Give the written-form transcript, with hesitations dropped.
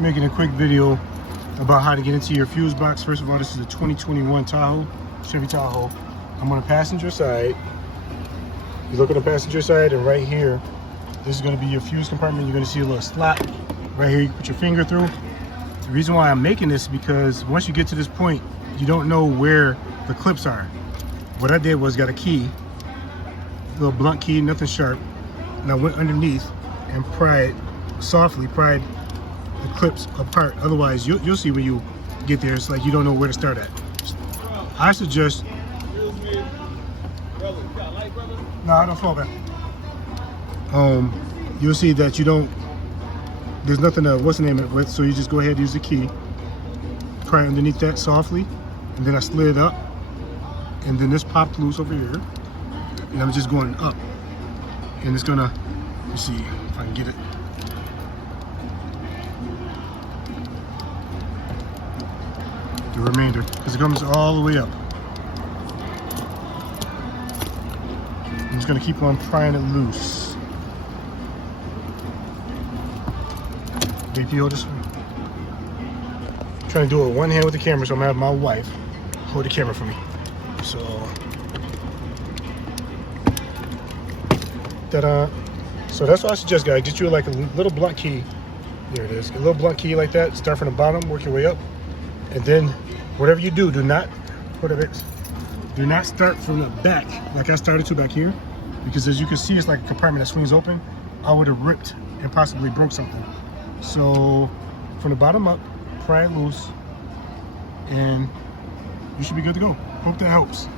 making a quick video about how to get into your fuse box. First of all, this is a 2021 Tahoe, Chevy Tahoe. I'm on the passenger side. You look at the passenger side, and right here, this is going to be your fuse compartment. You're going to see a little slot right here. You can put your finger through. The reason why I'm making this is because once you get to this point, you don't know where the clips are. What I did was got a key, a little blunt key, nothing sharp, and I went underneath and softly pried the clips apart. Otherwise, you'll see when you get there, it's like you don't know where to start at. I suggest. No, I don't fall back. You'll see that you don't. There's nothing to what's the name of it with, so you just go ahead and use the key. Pry underneath that softly, and then I slid it up, and then this popped loose over here, and I'm just going up, and it's gonna. Let me see if I can get it. The remainder, because it comes all the way up. I'm just gonna keep on prying it loose. JP, hold this one. I'm trying to do it with one hand with the camera, so I'm gonna have my wife hold the camera for me. So, ta-da! So that's what I suggest, guys. Get you like a little blunt key. There it is. A little blunt key like that. Start from the bottom, work your way up, and then whatever you do, do not start from the back like I started to back here, because as you can see, it's like a compartment that swings open. I would have ripped and possibly broke something. So from the bottom up, pry it loose, and you should be good to go. Hope that helps.